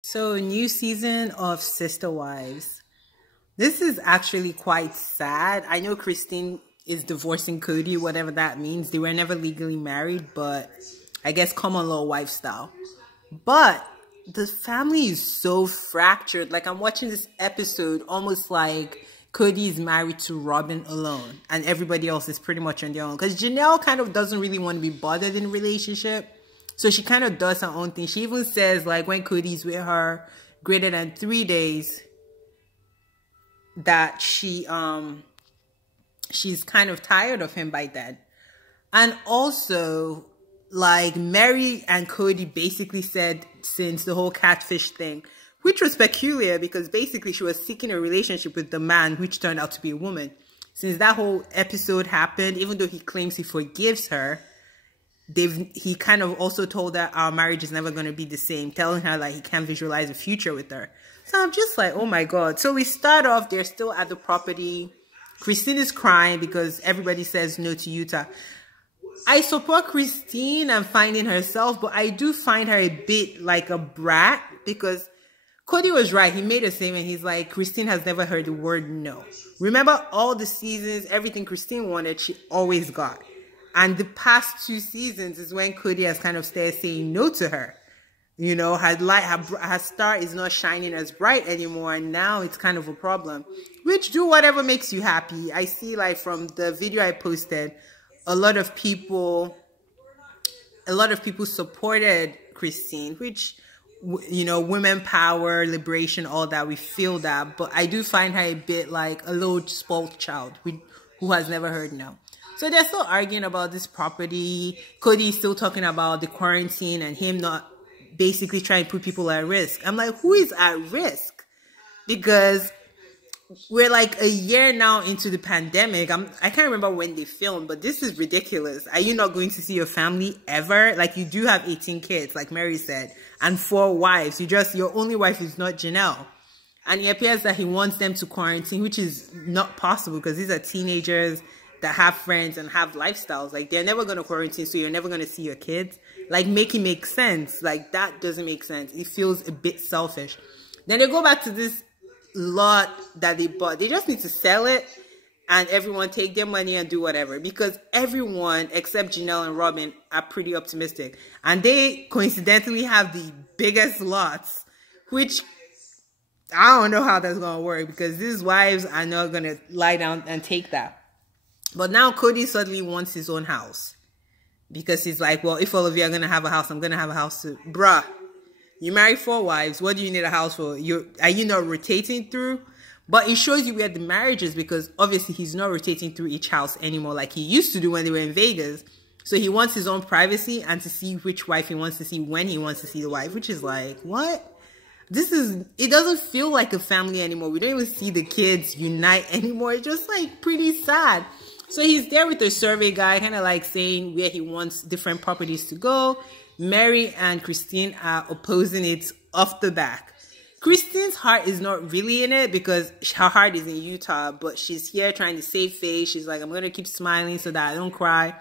So, new season of Sister Wives. This is actually quite sad. I know Christine is divorcing Cody, whatever that means. They were never legally married, but I guess common law wife style. But the family is so fractured. Like, I'm watching this episode almost like Cody is married to Robin alone and everybody else is pretty much on their own. Because Janelle kind of doesn't really want to be bothered in a relationship. So she kind of does her own thing. She even says, like, when Cody's with her greater than 3 days, that she's kind of tired of him by then. And also, like, Mary and Cody basically said since the whole catfish thing, which was peculiar because basically she was seeking a relationship with the man, which turned out to be a woman. Since that whole episode happened, even though he claims he forgives her, he kind of also told her our marriage is never going to be the same, telling her like he can't visualize a future with her. So I'm just like, oh my God. So we start off, they're still at the property. Christine is crying because everybody says no to Utah. I support Christine and finding herself, but I do find her a bit like a brat because Cody was right. He made a statement. He's like, Christine has never heard the word no. Remember all the seasons, everything Christine wanted, she always got. And the past 2 seasons is when Cody has kind of started saying no to her. You know, her star is not shining as bright anymore. And now it's kind of a problem. Which, do whatever makes you happy. I see, like, from the video I posted, a lot of people supported Christine, which, you know, women power, liberation, all that. We feel that. But I do find her a bit like a little spoiled child who has never heard no. So they're still arguing about this property. Cody is still talking about the quarantine and him not basically trying to put people at risk. I'm like, who is at risk? Because we're like a year now into the pandemic. I can't remember when they filmed, but this is ridiculous. Are you not going to see your family ever? Like, you do have 18 kids, like Mary said, and 4 wives. Your only wife is not Janelle. And it appears that he wants them to quarantine, which is not possible because these are teenagers that have friends and have lifestyles. Like, they're never going to quarantine, so you're never going to see your kids. Like, make it make sense. Like, that doesn't make sense. It feels a bit selfish. Then they go back to this lot that they bought. They just need to sell it and everyone take their money and do whatever. Because everyone, except Janelle and Robin, are pretty optimistic. And they coincidentally have the biggest lots, which I don't know how that's going to work because these wives are not going to lie down and take that. But now Cody suddenly wants his own house. Because he's like, well, if all of you are going to have a house, I'm going to have a house too. Bruh, you married 4 wives. What do you need a house for? Are you not rotating through? But it shows you where the marriage is because obviously he's not rotating through each house anymore like he used to do when they were in Vegas. So he wants his own privacy and to see which wife he wants to see when he wants to see the wife, which is like, what? It doesn't feel like a family anymore. We don't even see the kids unite anymore. It's just like pretty sad. So he's there with the survey guy, kind of like saying where he wants different properties to go. Mary and Christine are opposing it off the back. Christine's heart is not really in it because her heart is in Utah, but she's here trying to save face. She's like, I'm going to keep smiling so that I don't cry.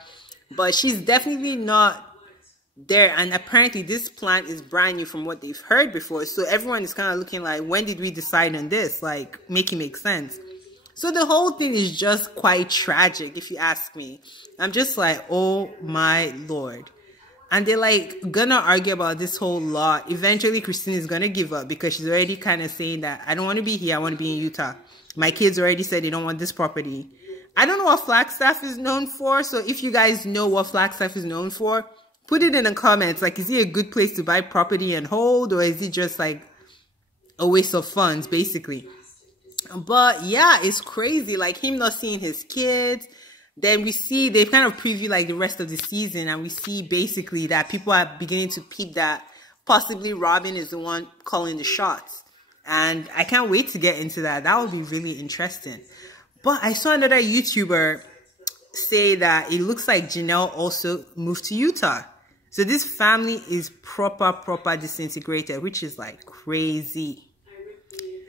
But she's definitely not there. And apparently this plan is brand new from what they've heard before. So everyone is kind of looking like, when did we decide on this? Like, make it make sense. So the whole thing is just quite tragic, if you ask me. I'm just like, oh my Lord. And they're like gonna argue about this whole lot. Eventually, Christine is gonna give up because she's already kind of saying that I don't want to be here. I want to be in Utah. My kids already said they don't want this property. I don't know what Flagstaff is known for. So if you guys know what Flagstaff is known for, put it in the comments. Like, is it a good place to buy property and hold? Or is it just like a waste of funds, basically? But yeah, it's crazy. Like, him not seeing his kids. Then we see they've kind of preview like the rest of the season, and we see basically that people are beginning to peep that possibly Robin is the one calling the shots. And I can't wait to get into that. That would be really interesting. But I saw another YouTuber say that it looks like Janelle also moved to Utah. So this family is proper disintegrated, which is like crazy.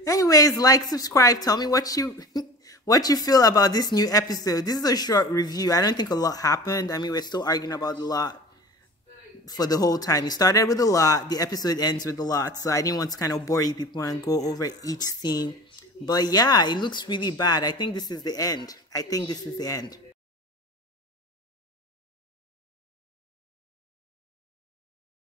Anyways, like, subscribe. Tell me what you feel about this new episode. This is a short review. I don't think a lot happened. I mean, we're still arguing about a lot. for the whole time. It started with a lot. The episode ends with a lot. So I didn't want to kind of bore you people and go over each scene. But yeah, it looks really bad. I think this is the end. I think this is the end.